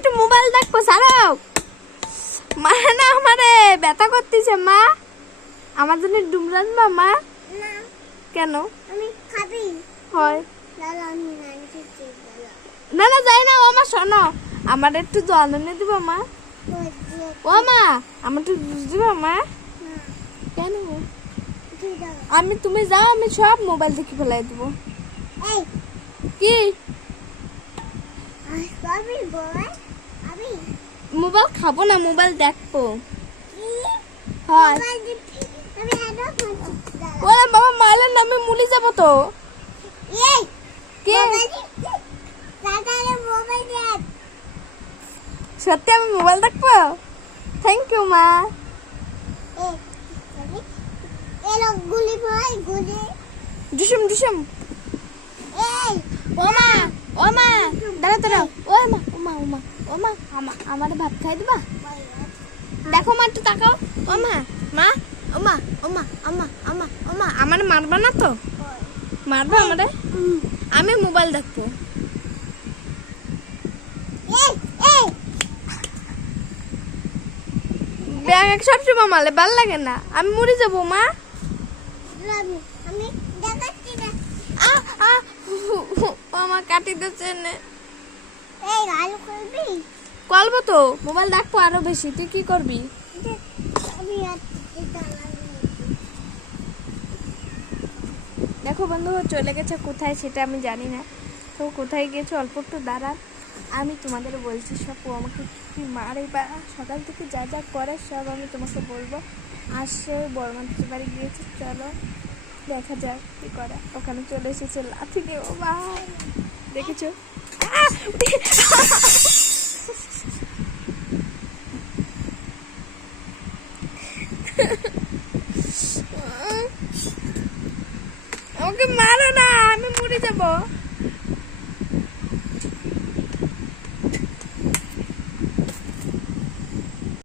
একটু মোবাইল দেখবো, ছাড়াও। মা না আমারে ব্যথা করতেছে মা, আমার জন্য ডুম রান্না মা। না কেন? আমি খাবি হয় দাদা আমি নাচছি দাদা না না যাই না। ও মা শোনো, আমার একটু জল এনে দিবা মা। ও মা আমার একটু জুস দিবা মা। কেন? আমি তুমি যাও, আমি সব মোবাইল দেখে ফেলাই দেবো। এই কি খাবি বল আমি মোবাইল খাবো না, মোবাইল দেখবো। কি হয় আমি আদা খাচ্ছি দাদা ওরে বাবা মারলেন না, আমি মুলি যাবো তো। এই কে? দাদা মোবাইল দেখ সত্যি আমি মোবাইল দেখবো? থ্যাংক ইউ মা। এই এলো গুলি ভাই গুলি ডিসুম ডিসুম। এই ও মা দাঁড়া দাঁড়াও। ও মা আমার ভাত খাই দিবা? দেখো মা একটু তাকাও। ও মা আমার মারবা না তো? মারবা আমারে? আমি মোবাইল দেখবো। এই এই ব্যাগ সবসময় মারলে ভাল লাগে না, আমি মরে যাবো মা। আমি দেখাচ্ছি না আ আ ও মা কাটি দিচ্ছে নে। এই গাল করবি কলবো তো, মোবাইল দেখবো আরো বেশি। তুই কি করবি? আমি দেখো বন্ধু চলে গেছে কোথায় সেটা আমি জানি না। তো কোথায় গেছে অল্প একটু দাঁড়ান, আমি তোমাদের বলছি সব। ও আমাকে কি মারে বা সকাল থেকে যা যা করে সব আমি তোমাকে বলবো। আর সে বড়মাত্র বাড়ি গিয়েছে, চলো দেখা যাক কি করে। ওখানে চলে এসেছে লাথি দিয়ে। ও বা দেখেছো? আমাকে মারো না, আমি মরে যাবো।